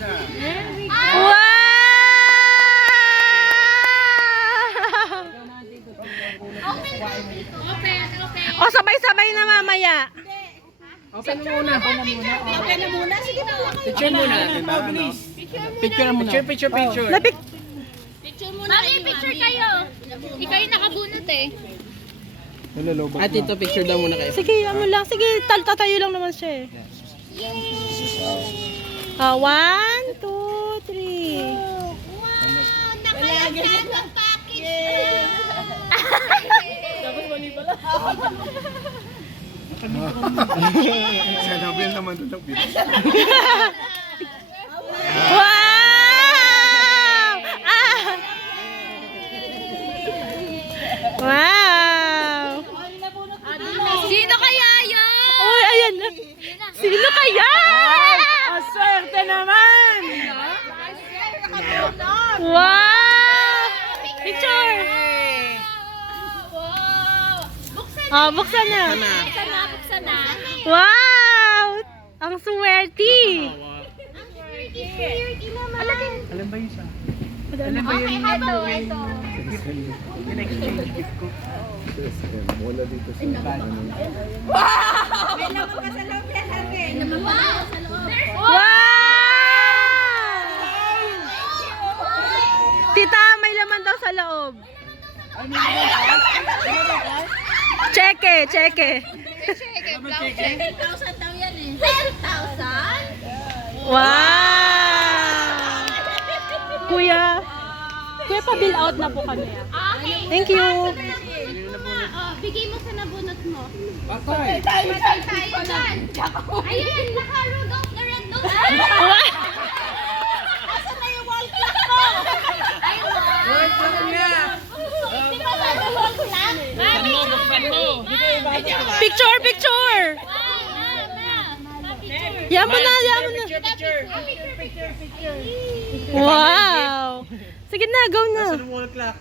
Wow! O, sabay-sabay na mamaya. Open na muna. Okay na muna. Sige na. Picture muna. Picture muna. Picture. Picture muna. Mami, picture kayo. Ikaw yung nakabunot eh. At ito, picture daw muna kayo. Sige, ano lang. Sige, tatayo lang naman siya eh. 1, 2, 3. Wow! Nakalagyan ng package! Tapos mali pala. Sinabi naman ito ng video. Wow! Ah! Wow! Sino kaya yun? Uy, ayan na. Sino kaya? Ang swerte naman! Wow! Picture! Wow! Buksan na. Buksan na. Wow! Ang swerte. Alam ba yun siya? Okay, ito. In-exchange gift ko. Mula dito sa Wow! Tita, may laman daw sa loob. Cheke. 10,000 daw yan eh. 10,000? Wow! Kuya, pa-bill out na po kami. Okay. Thank you. Bigay mo sa nabunot mo. Patay! Tayo dyan. Ayan, naka-road off the red nose. Asan na yung wall clock mo? Ayun na. Wait lang niya! Di ba sa wall clock? Buksan mo! Picture. Yaman na. Picture! Wow! Sige na, go na. Wall clock.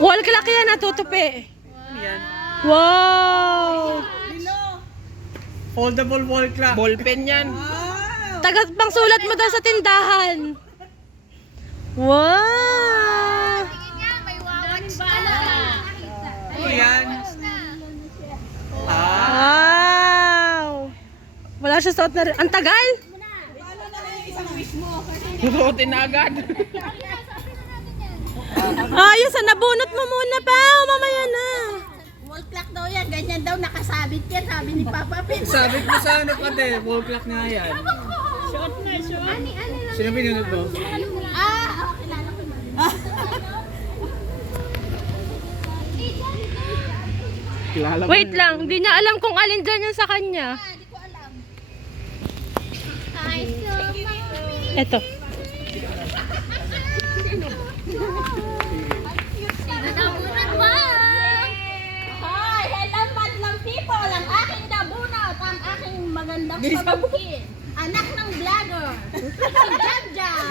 Wall clock yan, natutupi. Yan. Wow! Foldable wall clock. Ballpen yan. Pangsulat mo daw sa tindahan. Wow! May wawatch ka na. Ano yan? Wow! Wala siya suot na rin. Ang tagal! Susuotin na agad. Ayos, nabunot mo muna pa. Mamaya na. Wall clock daw yan. Ganyan daw nakasabit yan. Sabi ni Papa Pin. Sabit mo sa ano pati, wall clock nga yan. Ani lang. Sino pinunod mo? Kilala ko na. Kilala Wait lang, hindi niya alam kung alin dyan yung sa kanya. Hindi ko alam. Ay, so Eto. Sino nabunot mo? Hi! Hello, madlang people! Ang aking nabunot, ang aking magandang pamangkin. Anak ng vlogger. Si Jam Jam.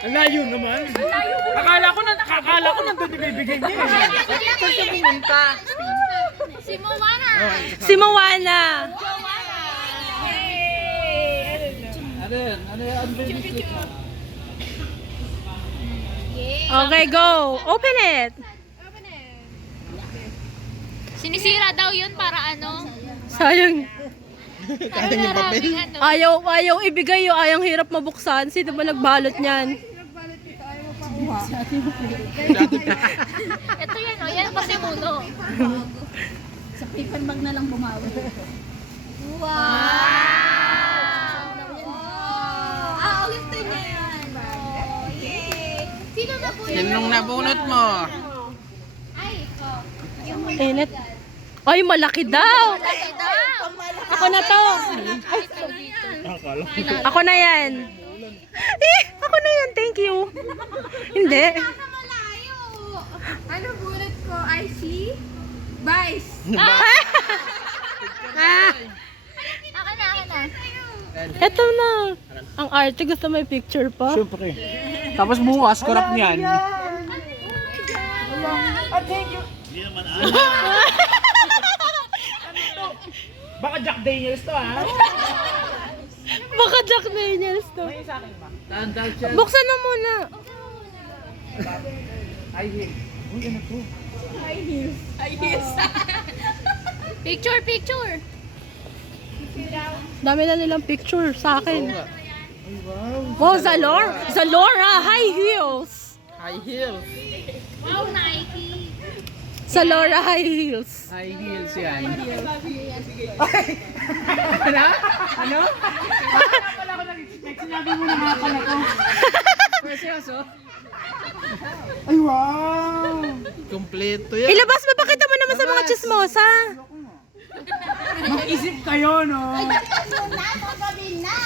Ang layo naman. Akala ko nandun ibibigay niya. Kasi pumunta. Si Moana. Si Moana. Ano yung click mo? Okay, go. Open it. Sinisira daw yun para ano? Sayang. Para maraming ano. Ayaw ibigay yung ayang hirap mabuksan. Sino ba nagbalot niyan? Ito yan o, yan kasi muno. Sa paper bag na lang bumawi. Wow! Ulit niya yan. Oh, yay! Sino nabunot? Sinong nabunot mo? Ay, Init. Ay, malaki daw. Ako na to. Ako na yan. Ako na yan. Thank you. Hindi. Malayo. Ano bunot ko? I see? Vice. Ako na. Eto na. Ang arte, gusto may picture pa. Siyempre. Tapos bukas, kurap niyan. Baka Jack Daniels to ha? Baka Jack Daniels to. May sa akin ba? Tandal siya. Buksan mo muna. High heel. Uy, ano to? Picture, picture. Dami na nilang picture sa akin. Ay, wow. Wow, Zalora high heels. High heel. Wow, Nike. Zalora high heels. High heels yan. Ano? Ano? Wala ko nag-expect. Sinabi mo na nga pala ko. Pwesyoso. Ay, wow! Kompleto yan. Ilabas mo, pakita mo naman sa mga chismosa. Mag-isip kayo, no? Muna, magabi na.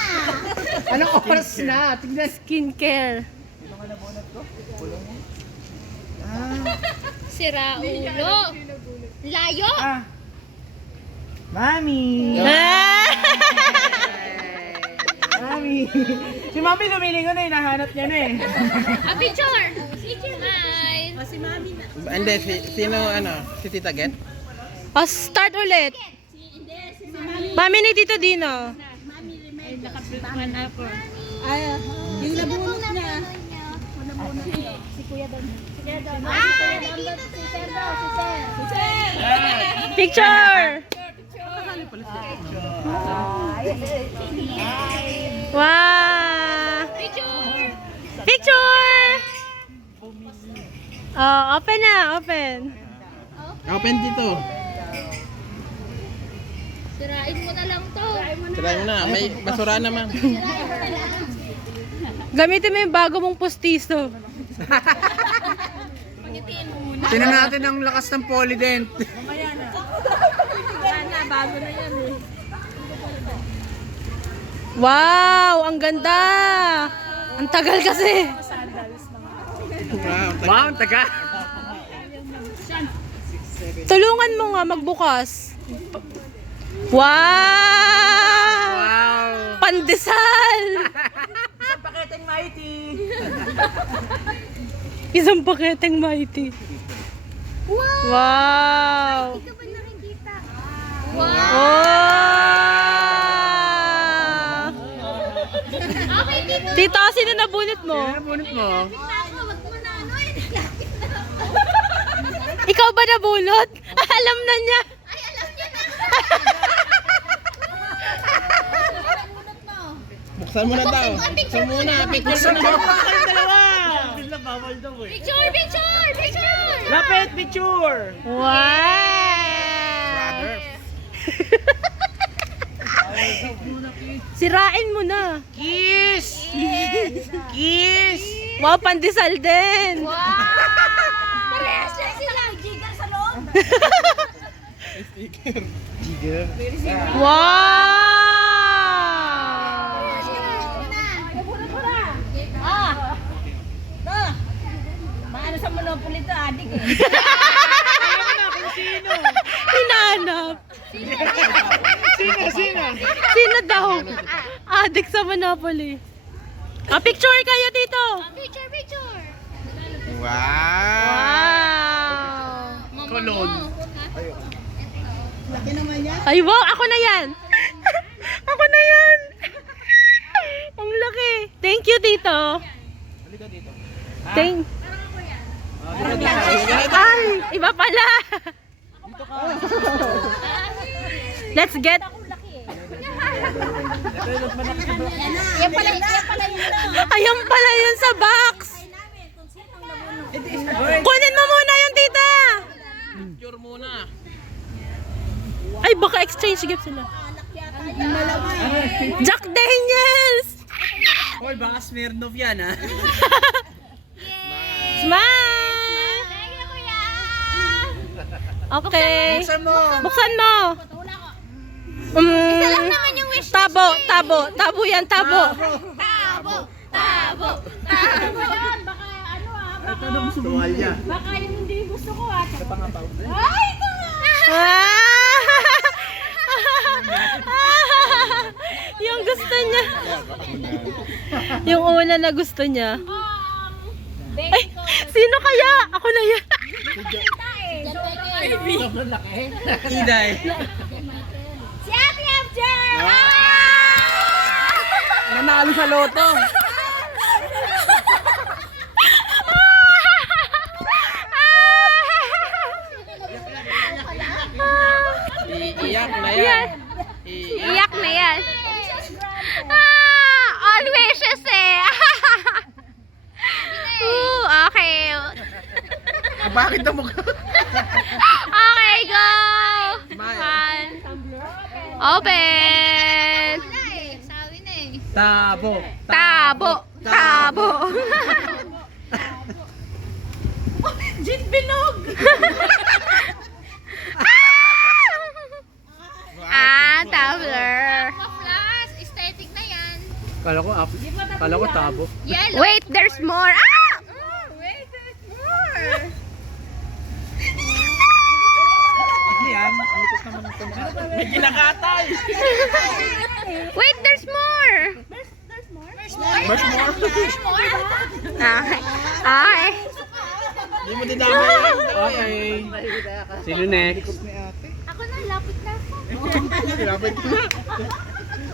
Anong oras na? Tignan. Skincare. Sira ulo. Layo. Ah. Mami! Mami! Si Mami lumilingon na, hinahanap niya na eh. A picture. Smile. Hindi, sino ano? Si Tita Get? O, start ulit. Mami ni Tito Dino. Yung nabunot na. Si Kuya Don. Si Kuya Don. Ah, dito si Sir daw. Si Sir. Picture! Wow! Picture. Picture! Oh, open na, open. Open dito. Sirain mo na lang to. Try mo na. May basura naman. Gamitin mo yung bago mong postizo. Pangitiin mo muna. Tinan natin ang lakas ng Polydent. Bago na yan eh. Wow! Ang ganda! Ang tagal kasi. Wow. Wow, ang taga. Tulungan mo nga magbukas. Wow! Wow! Pandesal! Isang paketeng mighty. Isang paketeng mighty. Wow! Ito ba nakikita? Wow! Okay, dito. Tito, sino nabunot mo? Ano bunot mo? Ako, wag mo na ano eh. Ikaw ba nabunot? Alam na niya. Ay, alam niyo na. Bunot mo. Buksan mo na daw. Buksan muna. Picture mo na. Kayong dalawa! Picture, picture, picture. Lapit, picture! Wow! Sirain mo na. Kiss! Kiss! Wow, pandesal din. Wow! Parehas lang sila. Jigger sa loob. Wow! Nabunot mo na. Ah! No! Maano sa Monopoly to, adik eh. Hinanap. Sino? Sino daw? Adik sa Monopoly. Ah, picture kayo dito. Picture, picture. Wow. Wow. Kolon. Ay, wow, ako na yan. Ako na yan. Ang laki. Thank you, Tito. Thank. Ay, iba pala. Let's get. Yan pala yun. Ayan pala yun sa box. Kunin mo muna yung tita. Picture muna. Ay, baka exchange gift sila. Jack Daniels. Hoy, baka Smirnoff yan, ha? Smile. Thank you, kuya. Okay. Buksan mo! Buksan mo. Wala ko. Isa lang naman yung wish list Tabo, tabo. Tabo yan, tabo. Tabo! Tabo! Tabo! Yan, baka ano baka, Tuwalya. baka yung hindi gusto ko Ay, ito nga! Yung gusto niya. Yung una na gusto niya. Ay, sino kaya? Ako na yan. Iday. Si Ate FJ! nanalo sa loto. Iiyak na yan. Iyak na yan. All wishes eh. Okay. Bakit na mukha? Okay, go. Smile. Open. Tabo. Tabo. Tabo. Jin Binog! Tumbler. Aesthetic na yan. Kala ko tabo. Yellow. Wait, there's more. Wait, there's more. Yan. Ang likot naman ito. May kinakatay. Wait, there's more. There's more? Okay. Okay. Hindi mo dinamay yan. Okay. Sino next? Ako na, lapit na ako. Pinapit ko na.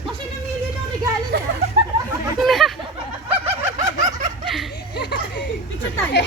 Kasi namili ng regalo niya. Pizza tayo.